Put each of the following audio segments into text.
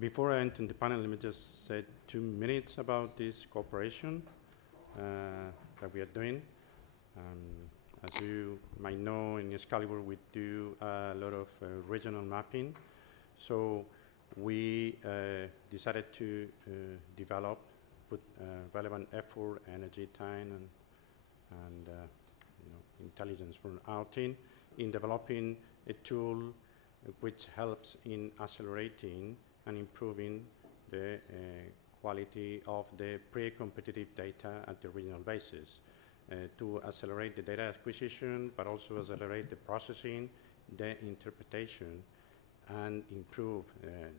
Before I enter the panel, let me just say 2 minutes about this cooperation that we are doing. As you might know, in Excalibur, we do a lot of regional mapping. So we decided to put relevant effort, energy, time, and intelligence from our team in developing a tool which helps in accelerating and improving the quality of the pre-competitive data at the regional basis to accelerate the data acquisition, but also accelerate the processing, the interpretation, and improve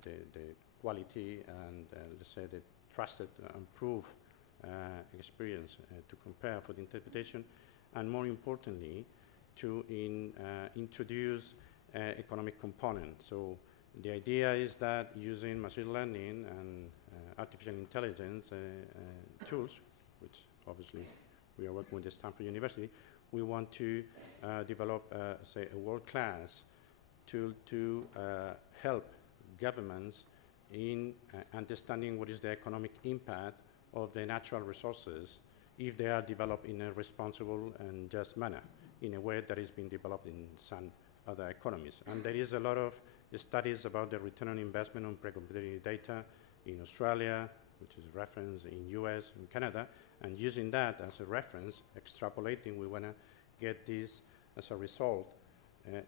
the quality and, let's say, the trusted and proof experience to compare for the interpretation, and more importantly, to introduce economic component. So the idea is that using machine learning and artificial intelligence tools, which obviously we are working with the Stanford University, we want to develop, say, a world-class tool to help governments in understanding what is the economic impact of the natural resources if they are developed in a responsible and just manner, in a way that is being developed in some other economies. And there is a lot of studies about the return on investment on pre-competitive data in Australia, which is a reference in US and Canada, and using that as a reference, extrapolating, we want to get this as a result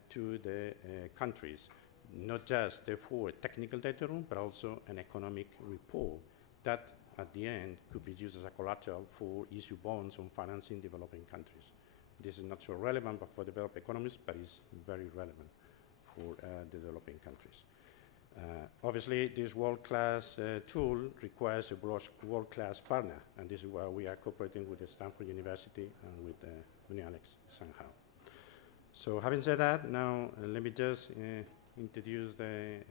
to the countries, not just therefore a technical data room, but also an economic report that at the end could be used as a collateral for issue bonds on financing developing countries. This is not so relevant for developed economies, but is very relevant for developing countries. Obviously, this world-class tool requires a world-class partner, and this is why we are cooperating with the Stanford University and with Alex Sanhao. So having said that, now let me just introduce the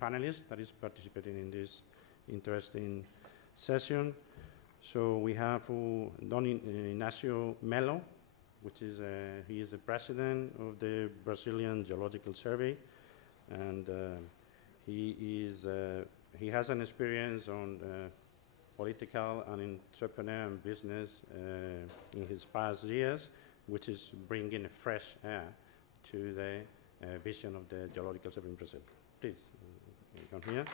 panelists that is participating in this interesting session. So we have Don Ignacio Melo, which is he is the president of the Brazilian Geological Survey, and he has an experience on political and entrepreneur and business in his past years, which is bringing a fresh air to the vision of the Geological Survey in Brazil. Please, come here.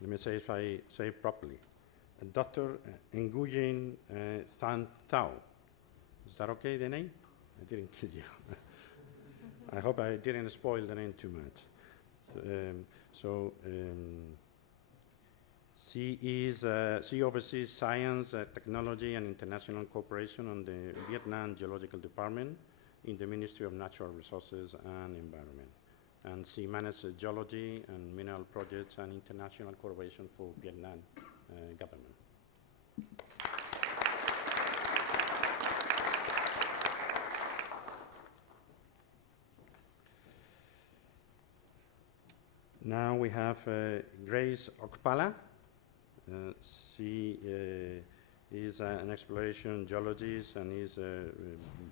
Let me say if I say it properly. Dr. Nguyen Thanh Thao. Is that okay, the name? I didn't kill you. I hope I didn't spoil the name too much. She oversees science, technology, and international cooperation on the Vietnam Geological Department in the Ministry of Natural Resources and Environment. And she manages geology and mineral projects and international cooperation for Vietnam government. Now we have Grace Okpala. She is an exploration geologist and is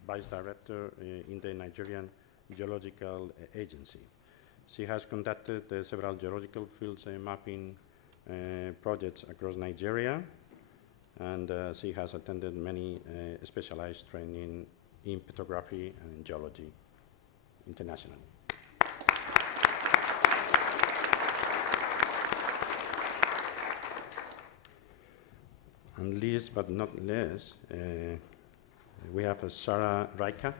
vice director in the Nigerian Geological Agency. She has conducted several geological fields mapping projects across Nigeria, and she has attended many specialized training in petrography and geology internationally. And last but not least, we have Sarah Raika,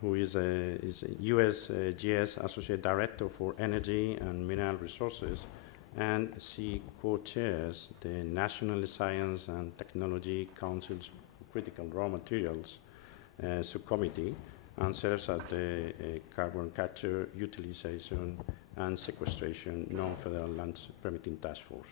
who is a USGS Associate Director for Energy and Mineral Resources, and she co-chairs the National Science and Technology Council's Critical Raw Materials Subcommittee, and serves as the Carbon Capture, Utilization, and Sequestration Non-Federal Lands Permitting Task Force.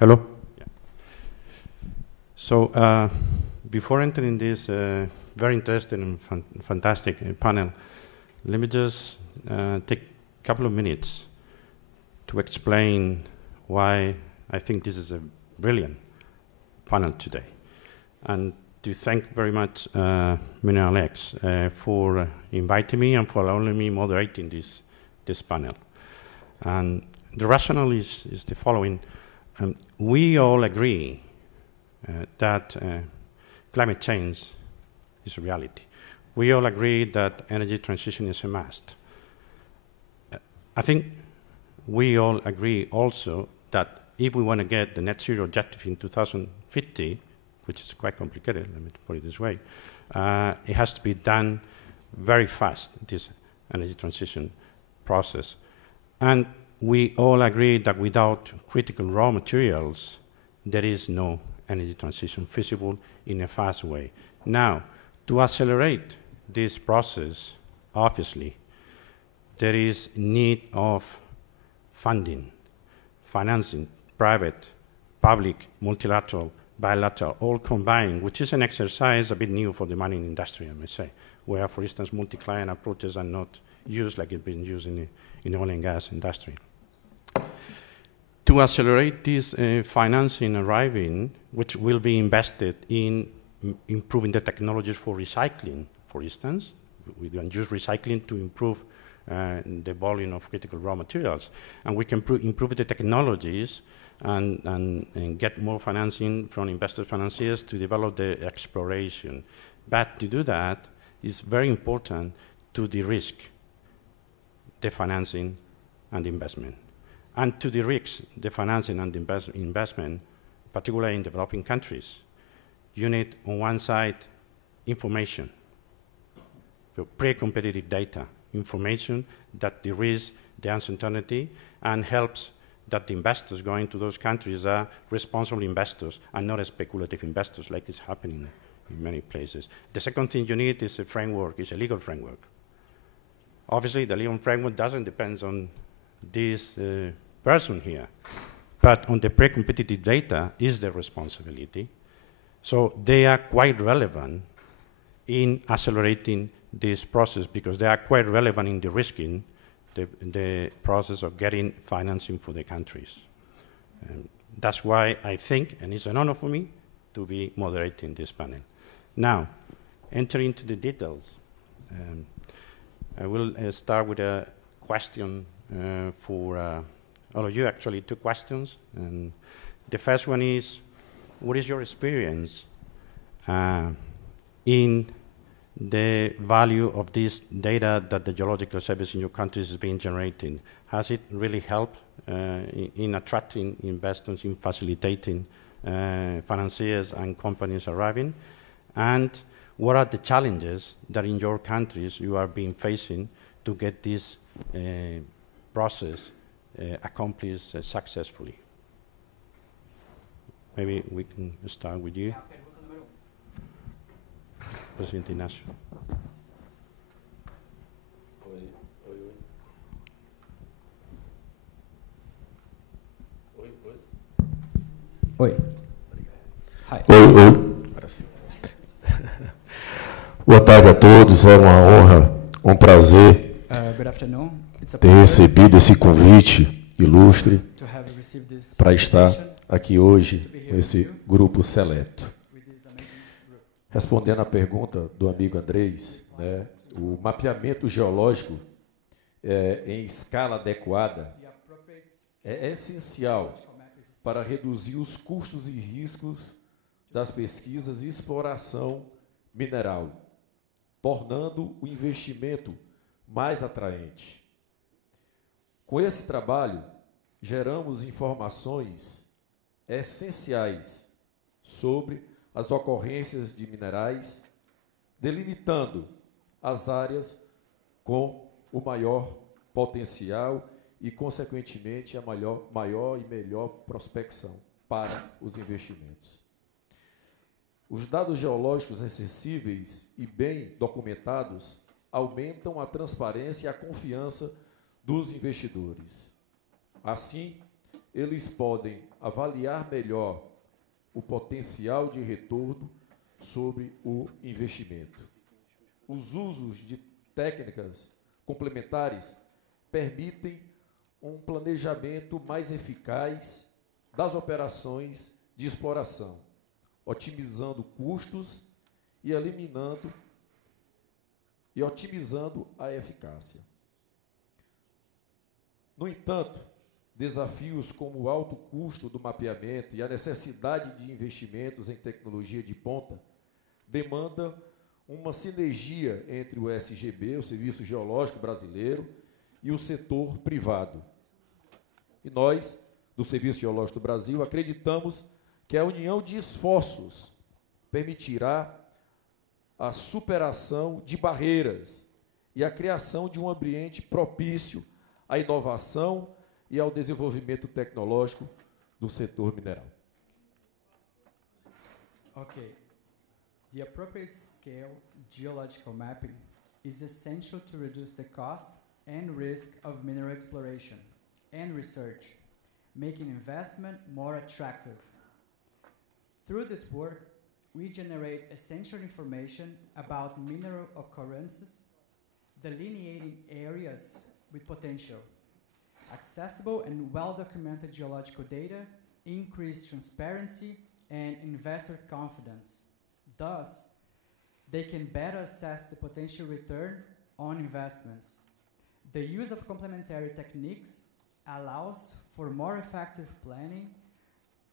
Hello. Yeah. So before entering this very interesting and fantastic panel, let me just take a couple of minutes to explain why I think this is a brilliant panel today, and to thank very much Mino and Alex for inviting me and for allowing me moderating this panel. And the rationale is the following. We all agree that climate change is a reality. We all agree that energy transition is a must. I think we all agree also that if we want to get the net zero objective in 2050, which is quite complicated, let me put it this way, it has to be done very fast, this energy transition process. And we all agree that without critical raw materials, there is no energy transition feasible in a fast way. Now, to accelerate this process, obviously, there is need of funding, financing, private, public, multilateral, bilateral, all combined, which is an exercise a bit new for the mining industry, I may say, where, for instance, multi-client approaches are not used like it's been used in the oil and gas industry. To accelerate this financing arriving, which will be invested in improving the technologies for recycling, for instance, we can use recycling to improve the volume of critical raw materials, and we can improve the technologies and get more financing from investor financiers to develop the exploration. But to do that, it's very important to de-risk the financing and investment. And to de-risk the financing and investment, particularly in developing countries, you need, on one side, information, so pre-competitive data, information that de-risks the uncertainty and helps that the investors going to those countries are responsible investors and not speculative investors like is happening in many places. The second thing you need is a framework, is a legal framework. Obviously, the legal framework doesn't depend on this person here, but on the pre-competitive data is the responsibility. So they are quite relevant in accelerating this process because they are quite relevant in de-risking the process of getting financing for the countries. And that's why I think, and it's an honor for me, to be moderating this panel. Now, entering into the details, I will start with a question for all of you, actually, two questions. And the first one is, what is your experience in the value of this data that the geological service in your countries is being generating? Has it really helped in attracting investors, in facilitating financiers and companies arriving? And what are the challenges that in your countries you are being facing to get this process accomplished successfully? Maybe we can start with you. Presidente Inácio. Oi. Hi. Oi. Boa tarde a todos, é uma honra, um prazer Good afternoon. It's a ter pleasure recebido esse convite ilustre to have received this para estar invitation aqui hoje com esse grupo seleto. with this amazing group. Respondendo à pergunta do amigo Andrés, né, o mapeamento geológico em escala adequada The appropriate é essencial para reduzir os custos e riscos das pesquisas e exploração mineral, tornando o investimento mais atraente. Com esse trabalho, geramos informações essenciais sobre as ocorrências de minerais, delimitando as áreas com o maior potencial e, consequentemente, a maior e melhor prospecção para os investimentos. Os dados geológicos acessíveis e bem documentados aumentam a transparência e a confiança dos investidores. Assim, eles podem avaliar melhor o potencial de retorno sobre o investimento. Os usos de técnicas complementares permitem um planejamento mais eficaz das operações de exploração, otimizando custos e otimizando a eficácia. No entanto, desafios como o alto custo do mapeamento e a necessidade de investimentos em tecnologia de ponta demandam uma sinergia entre o SGB, o Serviço Geológico Brasileiro, e o setor privado. E nós, do Serviço Geológico do Brasil, acreditamos que a união de esforços permitirá a superação de barreiras e a criação de um ambiente propício à inovação e ao desenvolvimento tecnológico do setor mineral. Okay. The appropriate scale geological mapping is essential to reduce the cost and risk of mineral exploration and research, making investment more attractive. Through this work, we generate essential information about mineral occurrences, delineating areas with potential. Accessible and well-documented geological data increase transparency and investor confidence. Thus, they can better assess the potential return on investments. The use of complementary techniques allows for more effective planning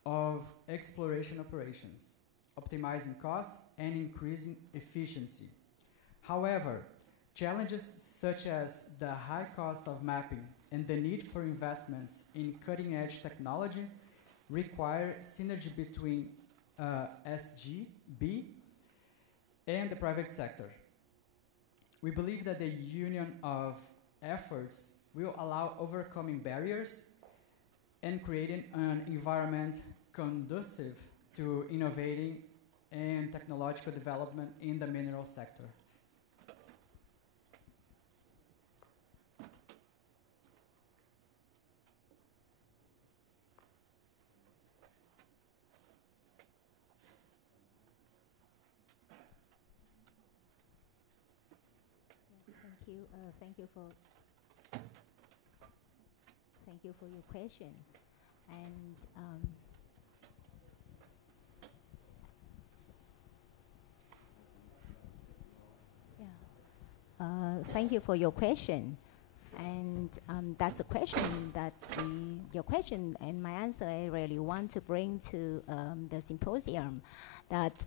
of exploration operations, optimizing costs and increasing efficiency. However, challenges such as the high cost of mapping and the need for investments in cutting-edge technology require synergy between SGB and the private sector. We believe that the union of efforts will allow overcoming barriers and creating an environment conducive to innovating and technological development in the mineral sector. Thank you for your question. And thank you for your question. And that's a question that your question and my answer I really want to bring to the symposium. That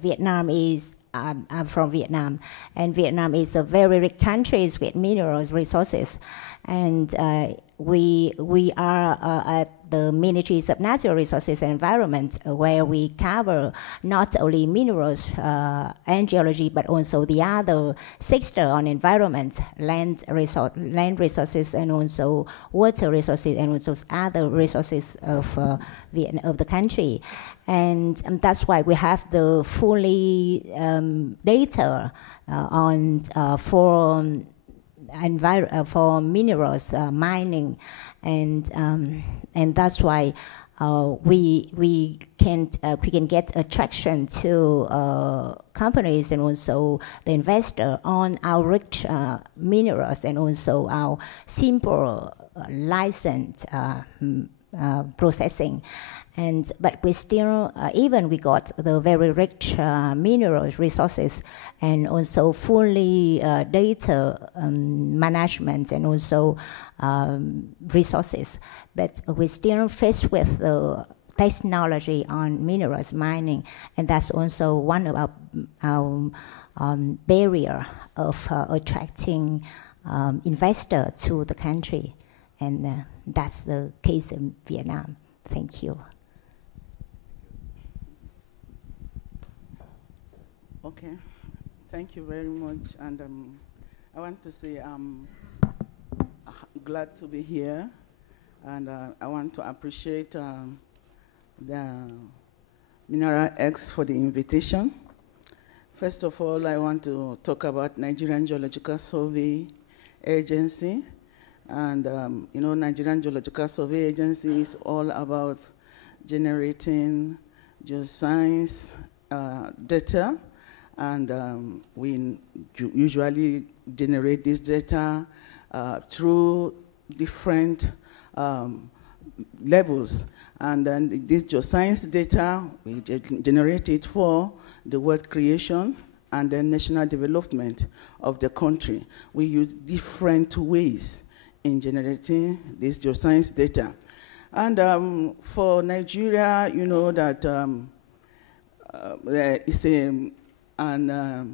Vietnam is, I'm from Vietnam, and Vietnam is a very rich country with minerals resources, and we are at the Ministries of Natural Resources and Environment, where we cover not only minerals and geology, but also the other sector on environment, land resources, and also water resources, and also other resources of the country. And that's why we have the fully data on for minerals mining, and that's why we can get attraction to companies and also the investor on our rich minerals and also our simple licensed processing. But we still, even we got the very rich minerals resources and also fully data management and also resources. But we still faced with the technology on minerals mining, and that's also one of our barrier of attracting investor to the country, and that's the case in Vietnam. Thank you. Okay, thank you very much, and I want to say I'm glad to be here, and I want to appreciate the MineralX for the invitation. First of all, I want to talk about Nigerian Geological Survey Agency. And, you know, Nigerian Geological Survey Agency is all about generating geoscience data. And we usually generate this data through different levels. And then this geoscience data, we generate it for the wealth creation and then national development of the country. We use different ways in generating this geoscience data. And for Nigeria, you know that it's a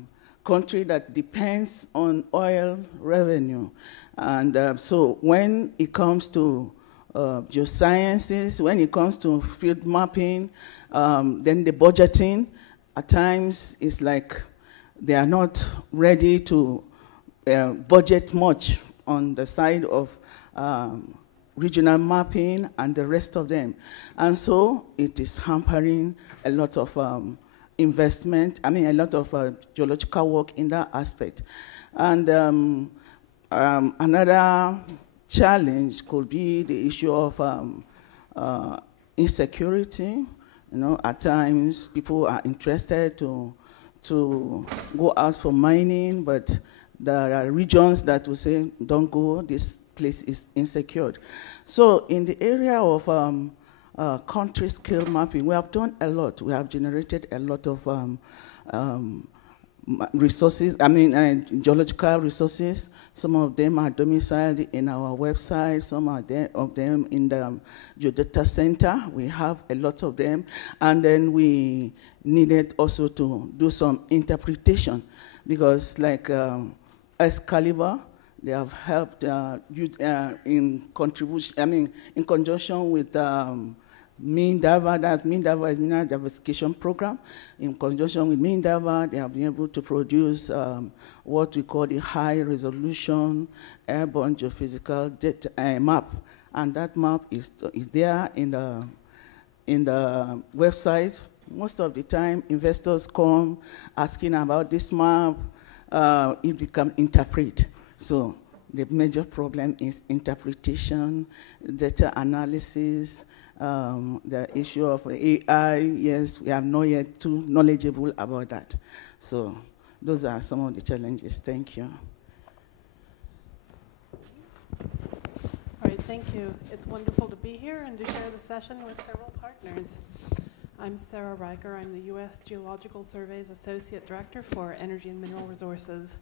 country that depends on oil revenue. And so when it comes to geosciences, when it comes to field mapping, then the budgeting, at times it's like they are not ready to budget much on the side of regional mapping and the rest of them. And so it is hampering a lot of investment, a lot of geological work in that aspect. And another challenge could be the issue of insecurity. You know, at times people are interested to go out for mining, but there are regions that will say, don't go, this place is insecure. So in the area of country scale mapping, we have done a lot. We have generated a lot of resources, geological resources. Some of them are domiciled in our website, some of them in the Geodata Center. We have a lot of them. And then we needed also to do some interpretation because like Excalibur, they have helped in contribution, in conjunction with MINDAVA, that MINDAVA is Mineral Diversification Program. In conjunction with MINDAVA, they have been able to produce what we call the high resolution airborne geophysical data, map. And that map is there in the website. Most of the time, investors come asking about this map, if they can interpret. So the major problem is interpretation, data analysis, the issue of AI. Yes, we are not yet too knowledgeable about that. So those are some of the challenges. Thank you. All right, thank you. It's wonderful to be here and to share the session with several partners. I'm Sarah Riker. I'm the U.S. Geological Survey's Associate Director for Energy and Mineral Resources.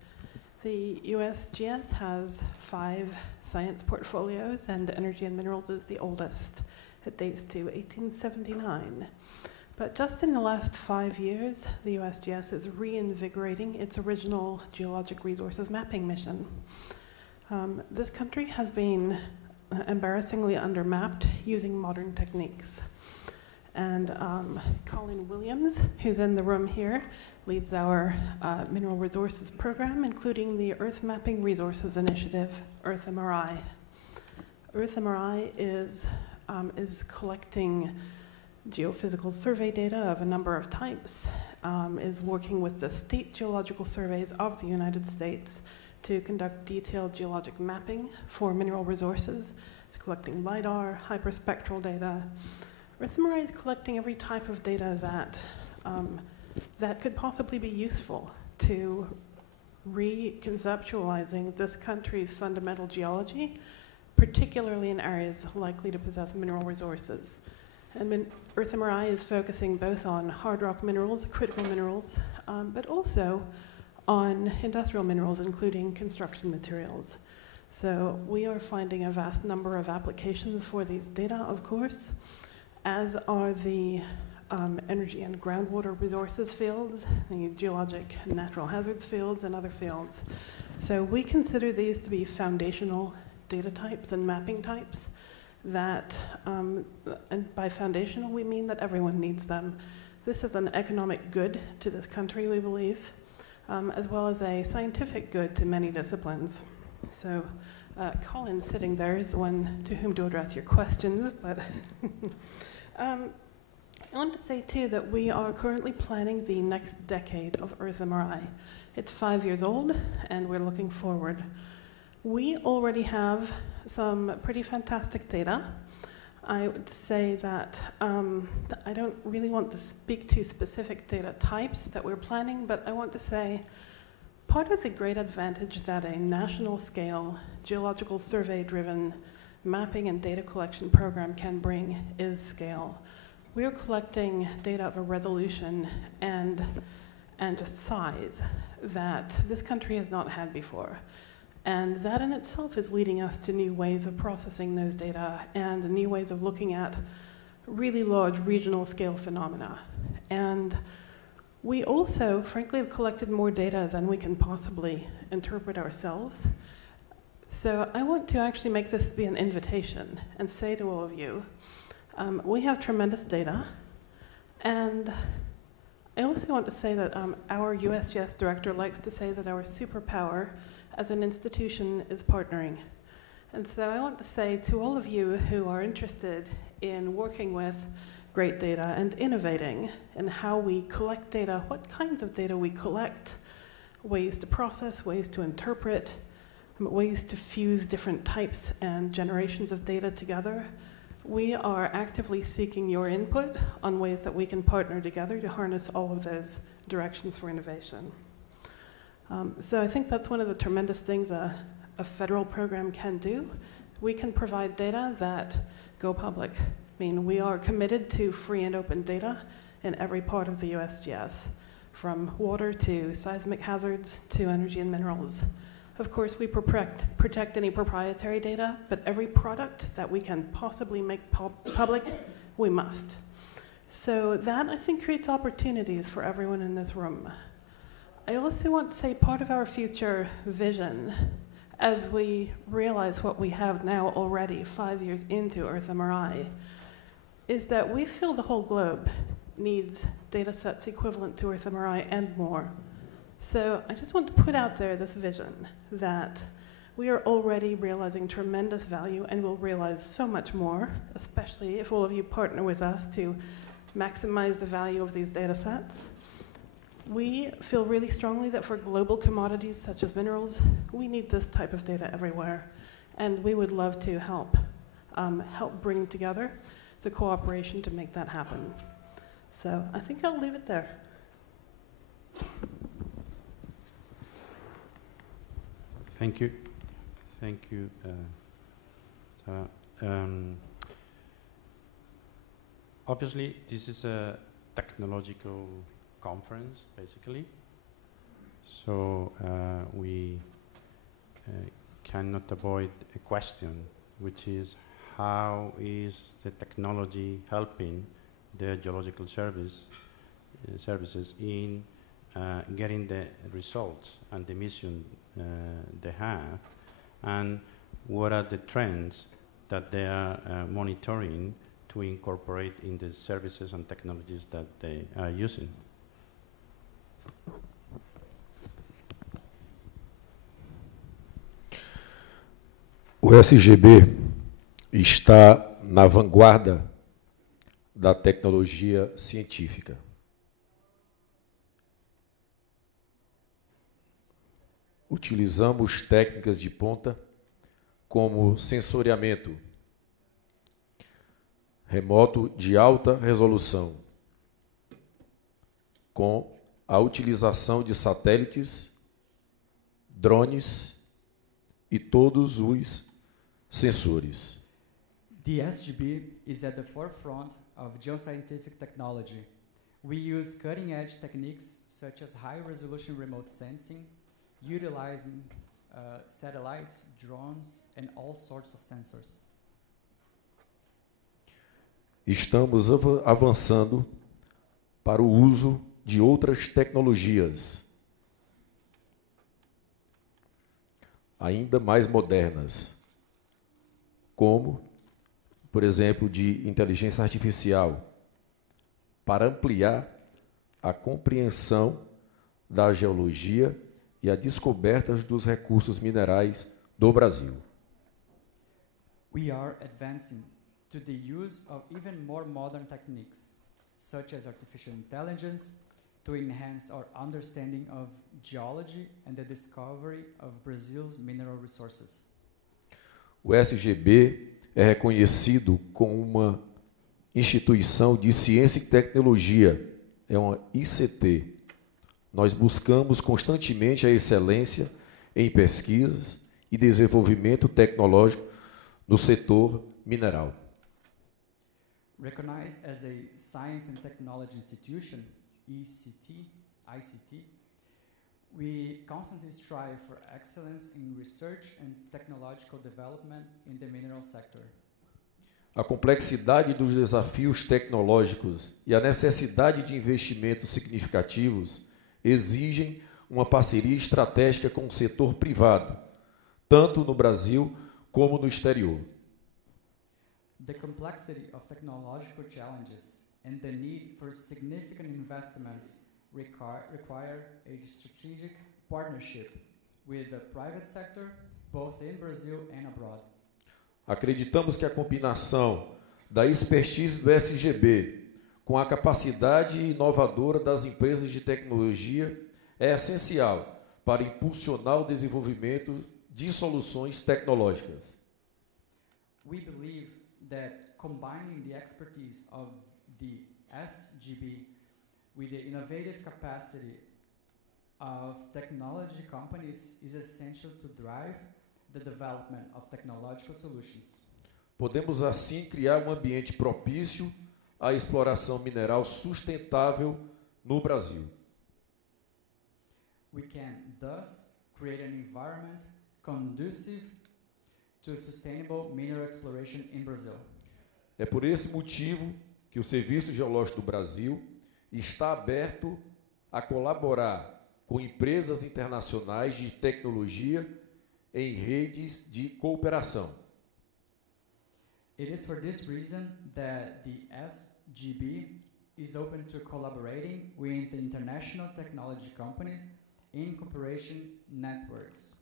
The USGS has 5 science portfolios, and Energy and Minerals is the oldest. It dates to 1879. But just in the last 5 years, the USGS is reinvigorating its original geologic resources mapping mission. This country has been embarrassingly undermapped using modern techniques. And Colin Williams, who's in the room here, leads our mineral resources program, including the Earth Mapping Resources Initiative, EarthMRI. EarthMRI is collecting geophysical survey data of a number of types, is working with the state geological surveys of the United States to conduct detailed geologic mapping for mineral resources. It's collecting LIDAR, hyperspectral data. EarthMRI is collecting every type of data that could possibly be useful to reconceptualizing this country's fundamental geology, particularly in areas likely to possess mineral resources. And EarthMRI is focusing both on hard rock minerals, critical minerals, but also on industrial minerals, including construction materials. So we are finding a vast number of applications for these data, of course, as are the energy and groundwater resources fields, the geologic and natural hazards fields, and other fields. So we consider these to be foundational data types and mapping types that, and by foundational we mean that everyone needs them. This is an economic good to this country, we believe, as well as a scientific good to many disciplines. So Colin sitting there is the one to whom to address your questions, but I want to say too that we are currently planning the next decade of EarthMRI. It's 5 years old and we're looking forward. We already have some pretty fantastic data. I would say that I don't really want to speak to specific data types that we're planning, but I want to say part of the great advantage that a national scale geological survey driven mapping and data collection program can bring is scale. We're collecting data of a resolution and just size that this country has not had before. And that in itself is leading us to new ways of processing those data and new ways of looking at really large regional scale phenomena. And we also, frankly, have collected more data than we can possibly interpret ourselves. So I want to actually make this be an invitation and say to all of you, we have tremendous data. And I also want to say that our USGS director likes to say that our superpower as an institution is partnering. And so I want to say to all of you who are interested in working with great data and innovating in how we collect data, what kinds of data we collect, ways to process, ways to interpret, ways to fuse different types and generations of data together. We are actively seeking your input on ways that we can partner together to harness all of those directions for innovation. So I think that's one of the tremendous things a federal program can do. We can provide data that go public. I mean, we are committed to free and open data in every part of the USGS, from water to seismic hazards to energy and minerals. Of course, we protect any proprietary data, but every product that we can possibly make public, we must. So that, I think, creates opportunities for everyone in this room. I also want to say part of our future vision, as we realize what we have now already 5 years into EarthMRI, is that we feel the whole globe needs data sets equivalent to EarthMRI and more. So I just want to put out there this vision that we are already realizing tremendous value and will realize so much more, especially if all of you partner with us to maximize the value of these data sets. We feel really strongly that for global commodities such as minerals, we need this type of data everywhere. And we would love to help bring together the cooperation to make that happen. So I think I'll leave it there. Thank you. Thank you. Obviously, this is a technological conference, basically. So we cannot avoid a question, which is how is the technology helping the geological services in getting the results and the mission they have, and what are the trends that they are monitoring to incorporate in the services and technologies that they are using. O SGB está na vanguarda da tecnologia científica. Utilizamos técnicas de ponta como sensoriamento remoto de alta resolução, com a utilização de satélites, drones e todos os sensores. The SGB is at the forefront of geoscientific technology. We use cutting-edge techniques such as high-resolution remote sensing, utilizing satellites, drones, and all sorts of sensors. Estamos avançando para o uso de outras tecnologias ainda mais modernas, como, por exemplo, de inteligência artificial, para ampliar a compreensão da geologia e a descoberta dos recursos minerais do Brasil. We are advancing to the use of even more modern techniques, such as artificial intelligence, to enhance our understanding of geology and the discovery of Brazil's mineral resources. O SGB é reconhecido como uma instituição de ciência e tecnologia, é uma ICT. Nós buscamos constantemente a excelência em pesquisas e desenvolvimento tecnológico no setor mineral. Recognized as a science and technology institution, ICT, we constantly strive for excellence in research and technological development in the mineral sector. A complexidade dos desafios tecnológicos e a necessidade de investimentos significativos exigem uma parceria estratégica com o setor privado, tanto no Brasil como no exterior. The complexity of technological challenges and the need for significant investments require a strategic partnership with the private sector, both in Brazil and abroad. Acreditamos que a combinação da expertise do SGB com a capacidade inovadora das empresas de tecnologia é essencial para impulsionar o desenvolvimento de soluções tecnológicas. We believe that combining the expertise of the SGB with the innovative capacity of technology companies is essential to drive the development of technological solutions. Podemos assim criar um ambiente propício à exploração mineral sustentável no Brasil. We can thus create an environment conducive to sustainable mineral exploration in Brazil. É por esse motivo que o Serviço Geológico do Brasil está aberto a colaborar com empresas internacionais de tecnologia em redes de cooperação. It is for this reason that the SGB is open to collaborating with the international technology companies in cooperation networks.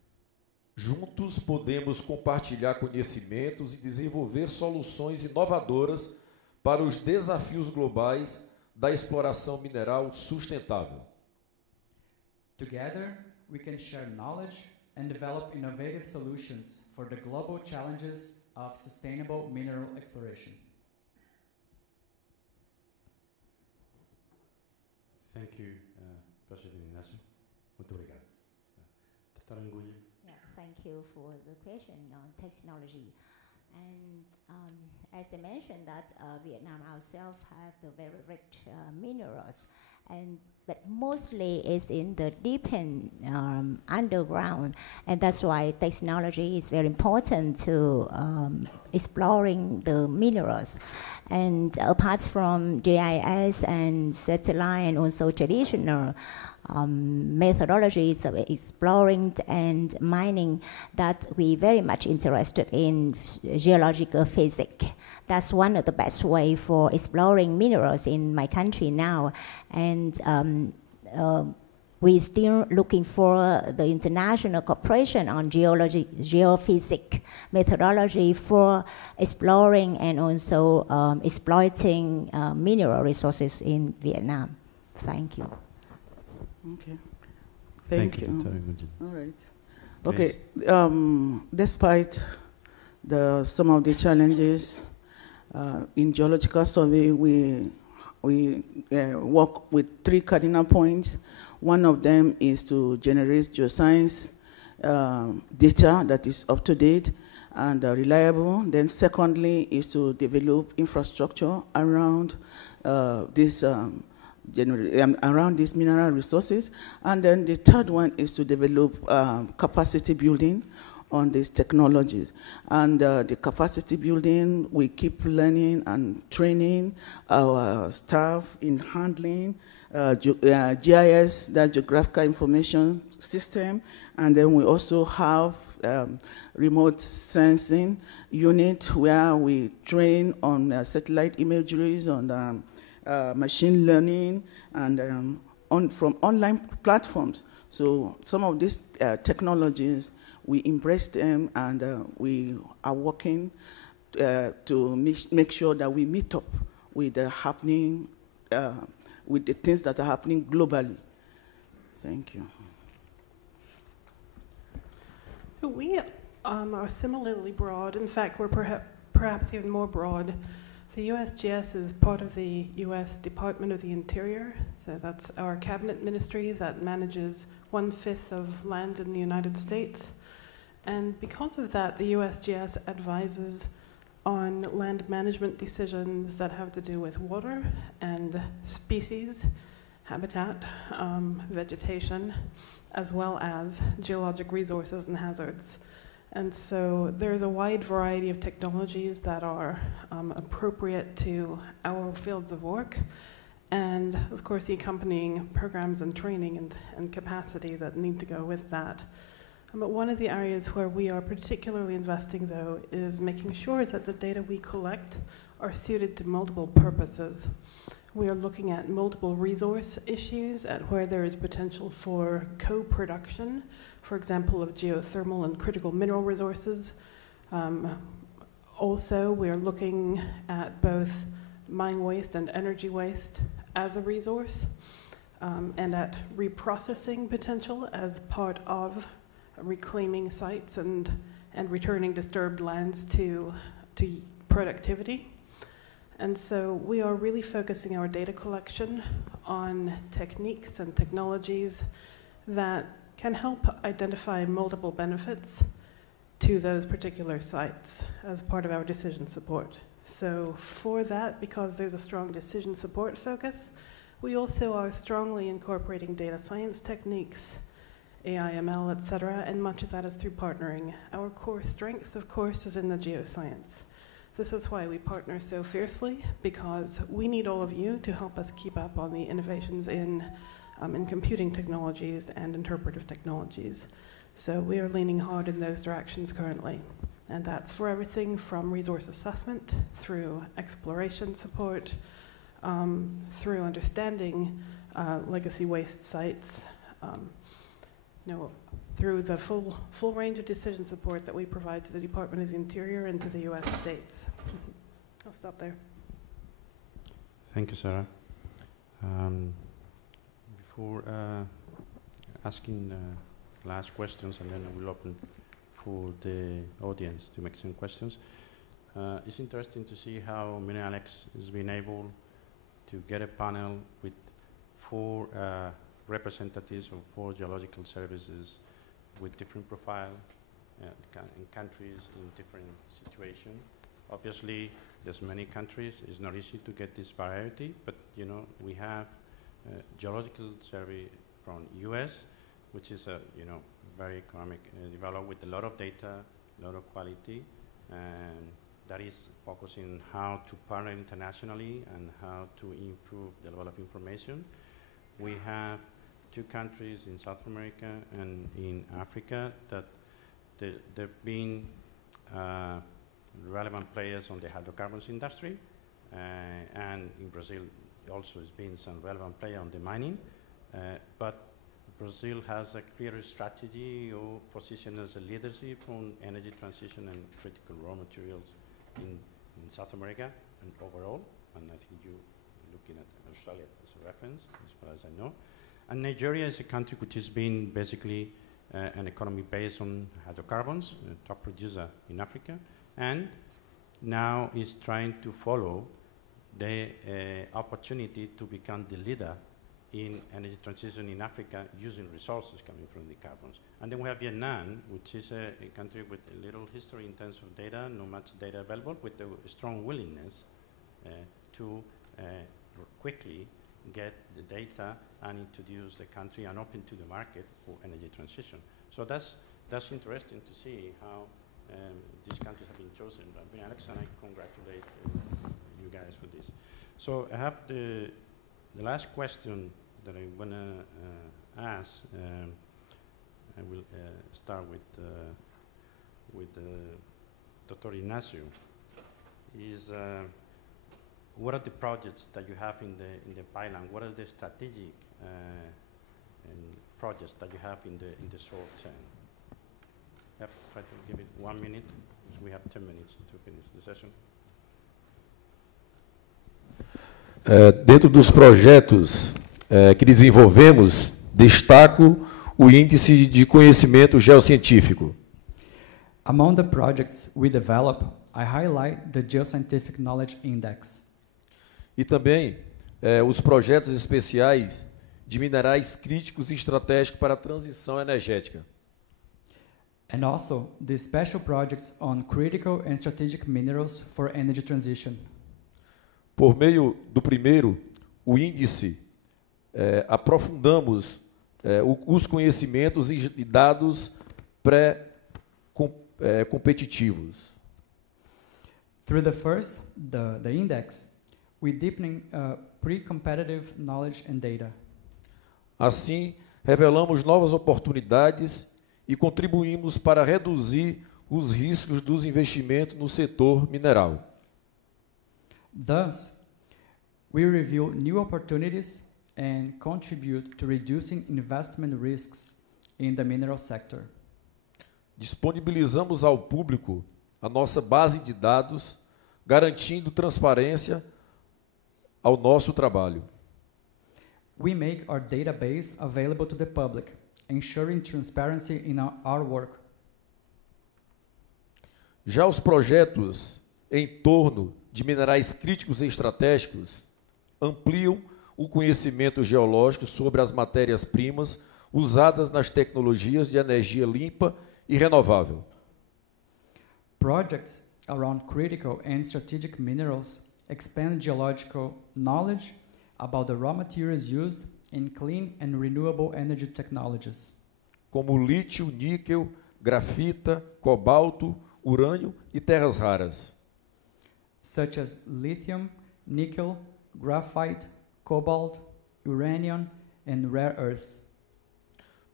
Juntos podemos compartilhar conhecimentos e desenvolver soluções inovadoras para os desafios globais da exploração mineral sustentável. Together, we can share knowledge and develop innovative solutions for the global challenges of sustainable mineral exploration. Thank you, President Inácio. Muito obrigado. Dr. Nguyen. Yeah, thank you for the question on technology. And as I mentioned that Vietnam ourselves have the very rich minerals, but mostly it's in the deep and underground, and that's why technology is very important to exploring the minerals. And apart from GIS and satellite and also traditional methodologies of exploring and mining, that we very much interested in geological physics. That's one of the best way for exploring minerals in my country now. And we're still looking for the international cooperation on geology, geophysics methodology for exploring and also exploiting mineral resources in Vietnam. Thank you. Okay. Thank you. Dr. Nguyen. All right. Okay. Despite some of the challenges in geological survey, we work with 3 cardinal points. One of them is to generate geoscience data that is up to date and reliable. Then secondly is to develop infrastructure around around these mineral resources. And then the third one is to develop capacity building on these technologies. And the capacity building, we keep learning and training our staff in handling GIS, that Geographical Information System, and then we also have remote sensing unit where we train on satellite imageries, on machine learning, and from online platforms. So some of these technologies, we embrace them, and we are working to make sure that we meet up with the happening with the things that are happening globally. Thank you. We are similarly broad. In fact, we're perhaps even more broad. The USGS is part of the US Department of the Interior, so that's our cabinet ministry that manages 1/5 of land in the United States. And because of that, the USGS advises on land management decisions that have to do with water and species, habitat, vegetation, as well as geologic resources and hazards. And so there's a wide variety of technologies that are appropriate to our fields of work, and of course the accompanying programs and training and capacity that need to go with that. But one of the areas where we are particularly investing, though, is making sure that the data we collect are suited to multiple purposes. We are looking at multiple resource issues, at where there is potential for co-production, for example, of geothermal and critical mineral resources. Also, we are looking at both mine waste and energy waste as a resource, and at reprocessing potential as part of reclaiming sites and returning disturbed lands to productivity. And so we are really focusing our data collection on techniques and technologies that can help identify multiple benefits to those particular sites as part of our decision support. So for that, because there's a strong decision support focus, we also are strongly incorporating data science techniques, AI, ML, et cetera, and much of that is through partnering. Our core strength, of course, is in the geoscience. This is why we partner so fiercely, because we need all of you to help us keep up on the innovations in computing technologies and interpretive technologies. So we are leaning hard in those directions currently. And that's for everything from resource assessment, through exploration support, through understanding legacy waste sites, through the full range of decision support that we provide to the Department of the Interior and to the US states. I'll stop there. Thank you, Sarah. Before asking the last questions, and then I will open for the audience to make some questions, it's interesting to see how Mineralex has been able to get a panel with 4 representatives of 4 geological services with different profile in countries in different situations. Obviously, there's many countries. It's not easy to get this variety, but we have geological survey from US, which is a very economic, developed with a lot of data, a lot of quality, and that is focusing on how to partner internationally and how to improve the level of information. We have 2 countries in South America and in Africa that they've been relevant players on the hydrocarbons industry, and in Brazil also has been some relevant player on the mining, but Brazil has a clear strategy or position as a leadership on energy transition and critical raw materials in South America and overall, and I think you're looking at Australia as a reference, as far as I know. And Nigeria is a country which has been basically an economy based on hydrocarbons, a top producer in Africa, and now is trying to follow the opportunity to become the leader in energy transition in Africa using resources coming from the carbons. And then we have Vietnam, which is a country with a little history in terms of data, not much data available, with a strong willingness to quickly get the data and introduce the country and open to the market for energy transition. So that's interesting to see how these countries have been chosen. Alex, and I congratulate you guys for this. So I have the last question that I want to ask. I will start with Dr. Ignacio. Is what are the projects that you have in the pipeline? What are the strategic projects that you have in the short term? Try to give it 1 minute, because we have 10 minutes to finish the session. Dentro dos projetos que desenvolvemos, destaco o Índice de Conhecimento Geocientífico. Among the projects we develop, I highlight the Geoscientific Knowledge Index. E também os projetos especiais de minerais críticos e estratégicos para a transição energética. And also the special projects on critical and strategic minerals for energy transition. Por meio do primeiro, o índice, aprofundamos os conhecimentos e dados pré-competitivos. Through the first, the index, we deepening pre-competitive knowledge and data. Assim, revelamos novas oportunidades e contribuímos para reduzir os riscos dos investimentos no setor mineral. Thus, we reveal new opportunities and contribute to reducing investment risks in the mineral sector. Disponibilizamos ao público a nossa base de dados, garantindo transparência ao nosso trabalho. We make our database available to the public, ensuring transparency in our work. Já os projetos em torno de minerais críticos e estratégicos ampliam o conhecimento geológico sobre as matérias-primas usadas nas tecnologias de energia limpa e renovável. Projects around critical and strategic minerals expand geological knowledge about the raw materials used in clean and renewable energy technologies, como lítio, níquel, grafita, cobalto, urânio e terras raras. such as lithium, nickel, graphite, cobalt, uranium, and rare earths.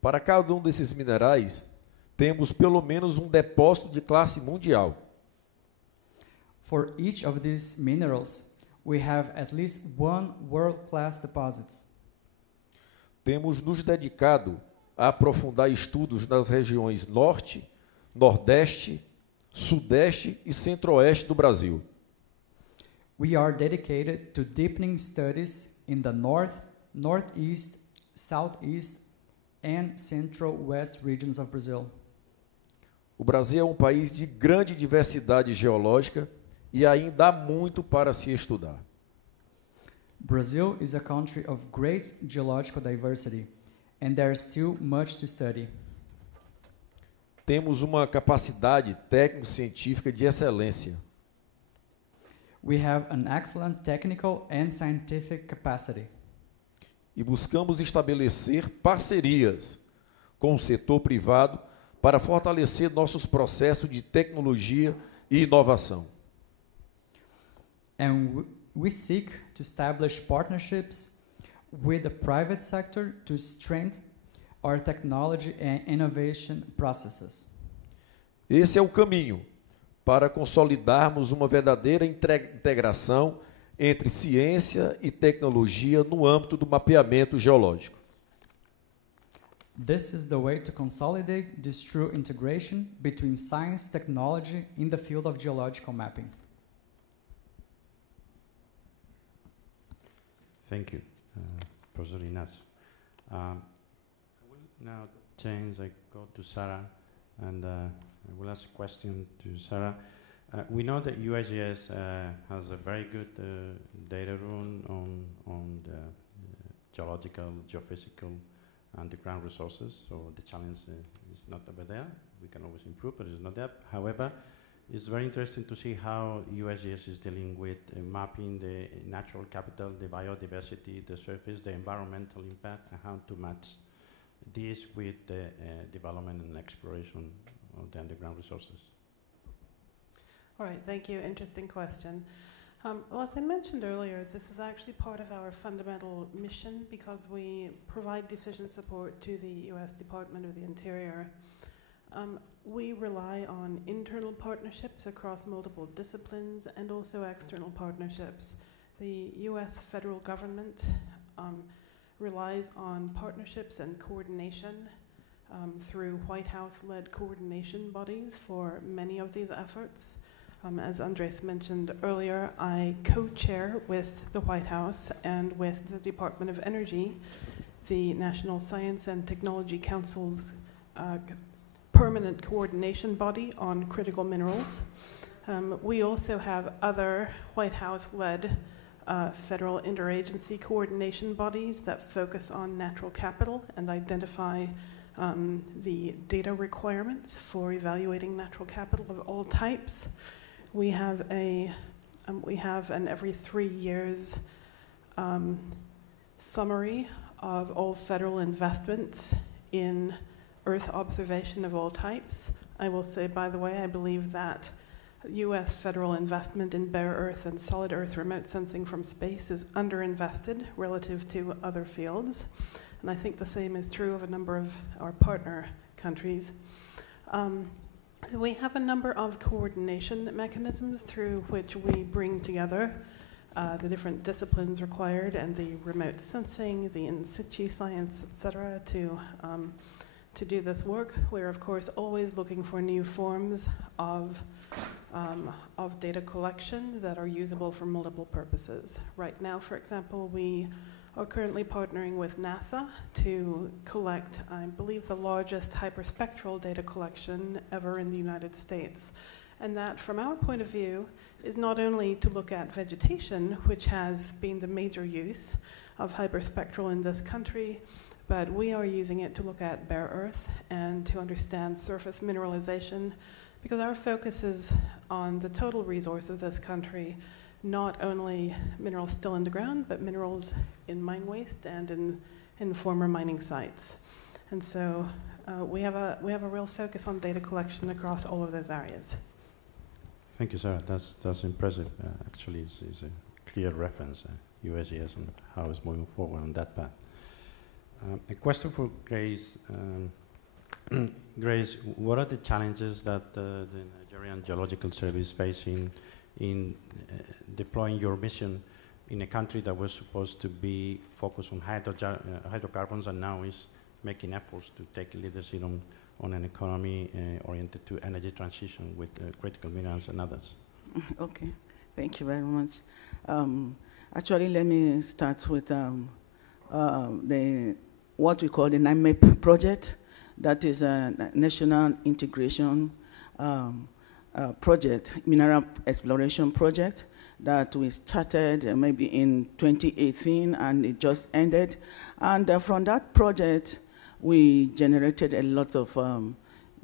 Para cada um desses minerais, temos pelo menos um depósito de classe mundial. For each of these minerals, we have at least one world-class deposits. Temos nos dedicado a aprofundar estudos nas regiões Norte, Nordeste, Sudeste e Centro-Oeste do Brasil. We are dedicated to deepening studies in the North, Northeast, Southeast, and Central West regions of Brazil. O Brasil é um país de grande diversidade geológica e ainda há muito para se estudar. Brazil is a country of great geological diversity, and there is still much to study. Temos uma capacidade técnico-científica de excelência. We have an excellent technical and scientific capacity. E buscamos estabelecer parcerias com o setor privado para fortalecer nossos processos de tecnologia e inovação. And we seek to establish partnerships with the private sector to strengthen our technology and innovation processes. Esse é o caminho para consolidarmos uma verdadeira integração entre ciência e tecnologia no âmbito do mapeamento geológico. This is the way to consolidate this true integration between science and technology in the field of geological mapping. Thank you, Professor Inácio. I will now change, I go to Sarah, and I will ask a question to Sarah. We know that USGS has a very good data room on the geological, geophysical, underground resources, so the challenge is not over there. We can always improve, but it's not there. However, it's very interesting to see how USGS is dealing with mapping the natural capital, the biodiversity, the surface, the environmental impact, and how to match this with the development and exploration of the underground resources. All right, thank you. Interesting question. Well, as I mentioned earlier, this is actually part of our fundamental mission because we provide decision support to the U.S. Department of the Interior. We rely on internal partnerships across multiple disciplines and also external partnerships. The U.S. federal government relies on partnerships and coordination through White House-led coordination bodies for many of these efforts. As Andres mentioned earlier, I co-chair with the White House and with the Department of Energy the National Science and Technology Council's permanent coordination body on critical minerals. We also have other White House-led federal interagency coordination bodies that focus on natural capital and identify the data requirements for evaluating natural capital of all types. We have an every 3 years summary of all federal investments in Earth observation of all types. I will say, by the way, I believe that U.S. federal investment in bare Earth and solid Earth remote sensing from space is underinvested relative to other fields. And I think the same is true of a number of our partner countries. So we have a number of coordination mechanisms through which we bring together the different disciplines required and the remote sensing, the in situ science, et cetera, to do this work. We're, of course, always looking for new forms of data collection that are usable for multiple purposes. Right now, for example, we are currently partnering with NASA to collect, I believe, the largest hyperspectral data collection ever in the United States. And that, from our point of view, is not only to look at vegetation, which has been the major use of hyperspectral in this country, but we are using it to look at bare Earth and to understand surface mineralization, because our focus is on the total resource of this country, not only minerals still in the ground, but minerals in mine waste and in former mining sites. And so we have a real focus on data collection across all of those areas. Thank you, Sarah. That's impressive. Actually, it's a clear reference, USGS, on how it's moving forward on that path. A question for Grace. Grace, what are the challenges that the Nigerian Geological Service is facing in deploying your mission in a country that was supposed to be focused on hydrocarbons and now is making efforts to take leadership on an economy oriented to energy transition with critical minerals and others? Okay, thank you very much. Actually, let me start with what we call the NIMEP project. That is a national integration project, mineral exploration project that we started maybe in 2018 and it just ended. And from that project, we generated a lot of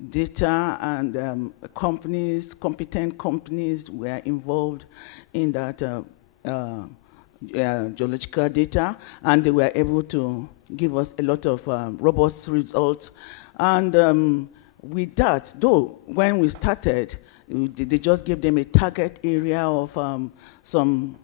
data and competent companies were involved in that geological data, and they were able to give us a lot of robust results. And with that, though, when we started, they just gave them a target area of some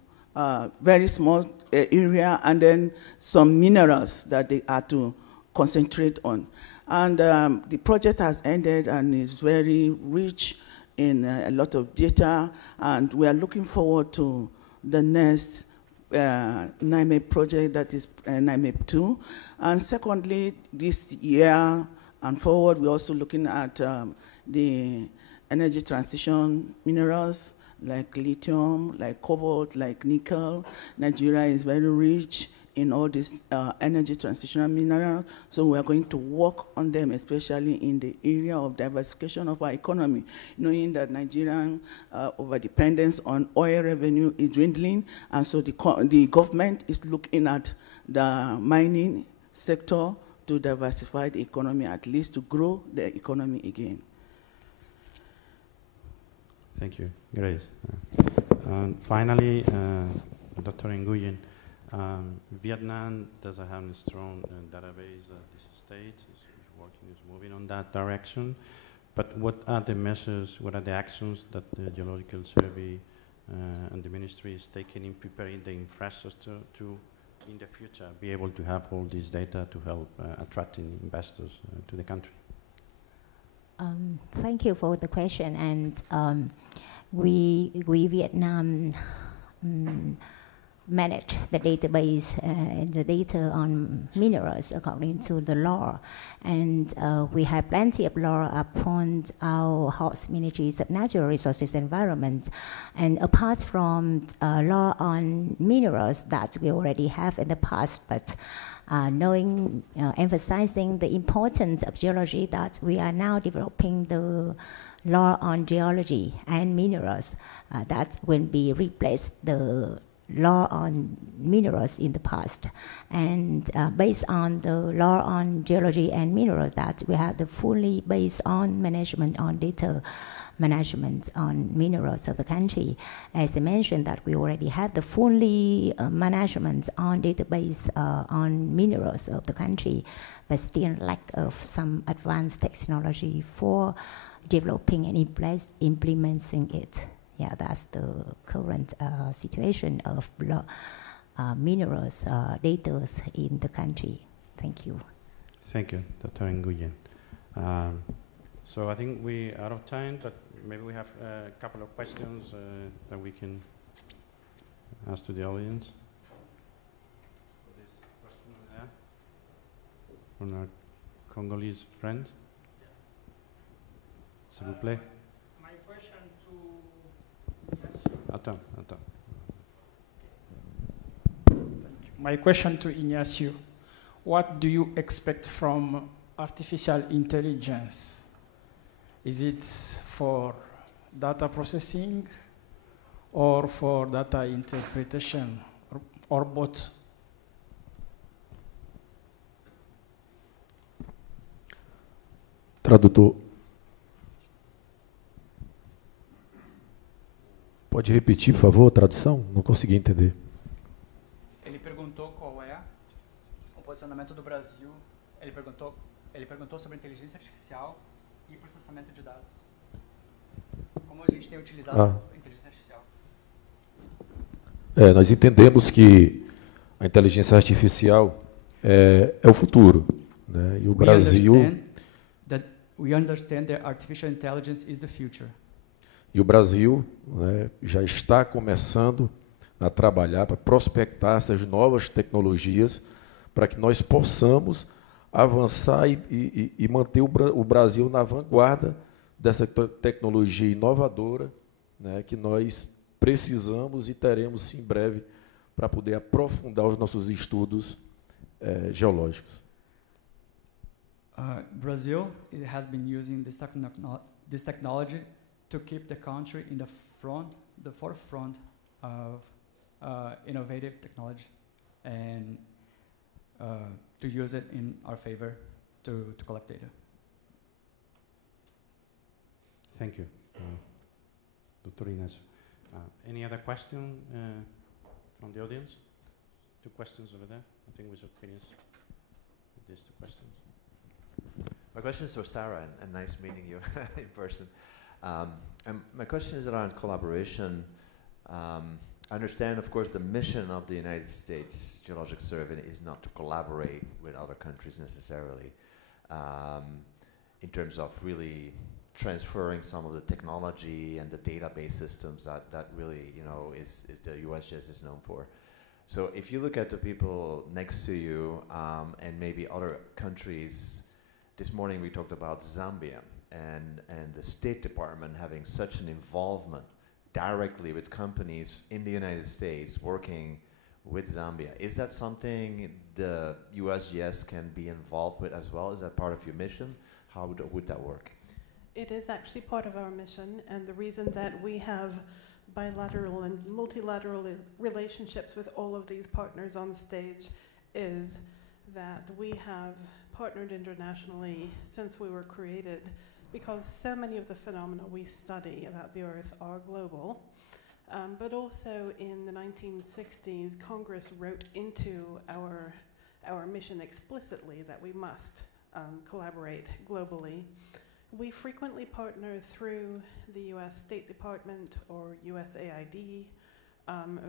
very small area and then some minerals that they had to concentrate on. And the project has ended and is very rich in a lot of data, and we are looking forward to the next NIMEP project, that is NIMEP 2. And secondly, this year and forward, we're also looking at the energy transition minerals like lithium, like cobalt, like nickel. Nigeria is very rich in all these energy transitional minerals, so we are going to work on them, especially in the area of diversification of our economy, knowing that Nigerian overdependence on oil revenue is dwindling, and so the government is looking at the mining sector to diversify the economy, at least to grow the economy again. Thank you, Grace. And finally, Dr. Nguyen. Vietnam doesn't have a strong database at this stage. It's moving on that direction. But what are the measures, what are the actions that the Geological Survey and the ministry is taking in preparing the infrastructure to, in the future, be able to have all this data to help attracting investors to the country? Thank you for the question. And we Vietnam manage the database and the data on minerals according to the law. And we have plenty of law upon our host ministries of natural resources environment. And apart from law on minerals that we already have in the past, but emphasizing the importance of geology, that we are now developing the law on geology and minerals that will be replaced the law on minerals in the past. And based on the law on geology and minerals, that we have the fully based on management on data management on minerals of the country. As I mentioned, that we already have the fully management on database on minerals of the country, but still lack of some advanced technology for developing and implementing it. Yeah, that's the current situation of minerals data in the country. Thank you. Thank you, Dr. Nguyen. So I think we're out of time, but maybe we have a couple of questions that we can ask to the audience. This question over there from our Congolese friend. S'il vous plaît. My question to Attends. My question to Ignacio. What do you expect from artificial intelligence? Is it for data processing or for data interpretation or both? Tradutor. Pode repetir, por favor, a tradução? Não consegui entender. Ele perguntou qual é o posicionamento do Brasil. Ele perguntou sobre inteligência artificial e processamento de dados. Como a gente tem utilizado a inteligência artificial? Nós entendemos que a inteligência artificial é o futuro, né? E o Brasil... We understand that artificial intelligence is the future. E o Brasil, né, já está começando a trabalhar para prospectar essas novas tecnologias para que nós possamos avançar e manter o Brasil na vanguarda dessa tecnologia inovadora, né, que nós precisamos e teremos em breve para poder aprofundar os nossos estudos geológicos. Brazil has been using this technology to keep the country in the forefront of innovative technology, and to use it in our favor to collect data. Thank you, Dr. Ignacio. Any other question from the audience? Two questions over there. I think we should finish with these two questions. My question is for Sarah, and nice meeting you in person. And my question is around collaboration. I understand, of course, the mission of the United States Geological Survey is not to collaborate with other countries necessarily, in terms of really transferring some of the technology and the database systems that really, is the USGS is known for. So if you look at the people next to you and maybe other countries, this morning we talked about Zambia and the State Department having such an involvement directly with companies in the United States working with Zambia. Is that something the USGS can be involved with as well? Is that part of your mission? How would that work? It is actually part of our mission, and the reason that we have bilateral and multilateral relationships with all of these partners on stage is that we have partnered internationally since we were created, because so many of the phenomena we study about the Earth are global. But also in the 1960s, Congress wrote into our mission explicitly that we must collaborate globally. We frequently partner through the US State Department or USAID,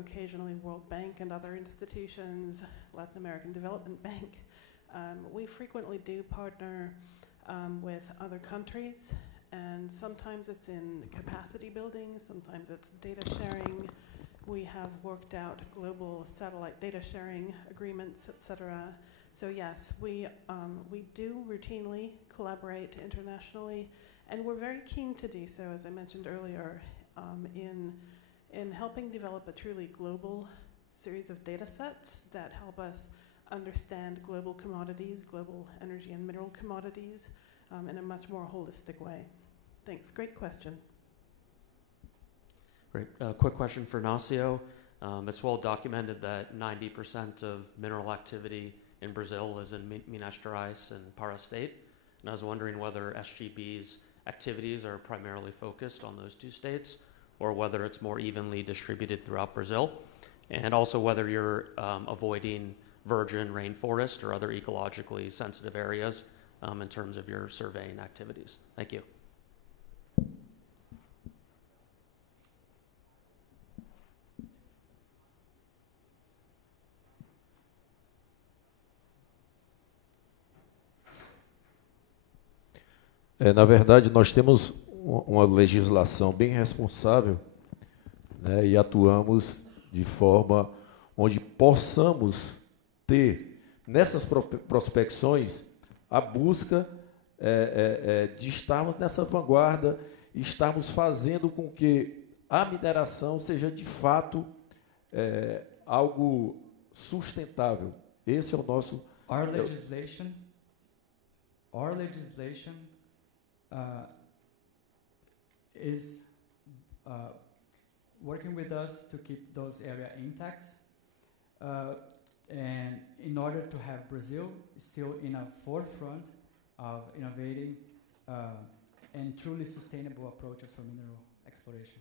occasionally World Bank and other institutions, Latin American Development Bank. We frequently do partner with other countries, and sometimes it's in capacity building, sometimes it's data sharing. We have worked out global satellite data sharing agreements, etc. So yes, we do routinely collaborate internationally, and we're very keen to do so, as I mentioned earlier, in helping develop a truly global series of data sets that help us understand global commodities, global energy and mineral commodities, in a much more holistic way. Thanks, great question. Great. Quick question for Ignacio. It's well documented that 90% of mineral activity in Brazil is in Minas Gerais and Pará State. And I was wondering whether SGB's activities are primarily focused on those two states, or whether it's more evenly distributed throughout Brazil. And also whether you're avoiding virgin rainforest or other ecologically sensitive areas in terms of your surveying activities. Thank you. Na verdade, nós temos uma legislação bem responsável, né, e atuamos de forma onde possamos ter, nessas prospecções, a busca de estarmos nessa vanguarda e estarmos fazendo com que a mineração seja, de fato, algo sustentável. Esse é o nosso... Our legislation is working with us to keep those areas intact, and in order to have Brazil still in a forefront of innovating and truly sustainable approaches for mineral exploration.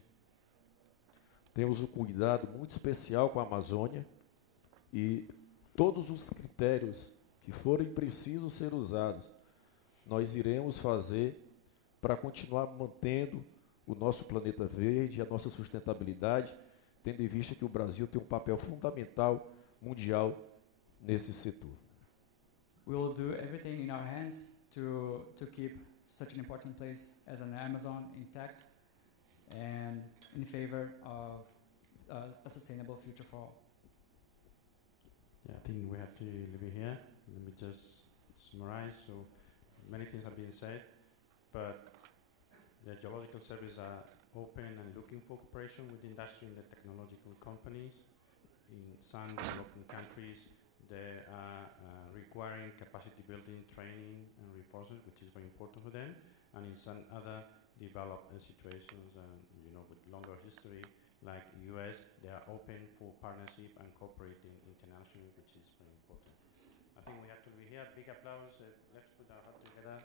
Temos um cuidado muito especial com a Amazônia e todos os critérios que forem precisos ser usados, nós iremos fazer para continuar mantendo o nosso planeta verde, a nossa sustentabilidade, tendo em vista que o Brasil tem um papel fundamental mundial nesse setor. We will do everything in our hands to keep such an important place as an Amazon intact and in favor of a sustainable future for all. Yeah, I think we have to leave it here. Let me just summarize. So many things have been said, but the Geological Service are open and looking for cooperation with the industry and the technological companies. In some developing countries, they are requiring capacity building, training, and reinforcement, which is very important for them. And in some other developed situations, with longer history, like US, they are open for partnership and cooperating internationally, which is very important. I think we have to be here. Big applause. Let's put our heart together.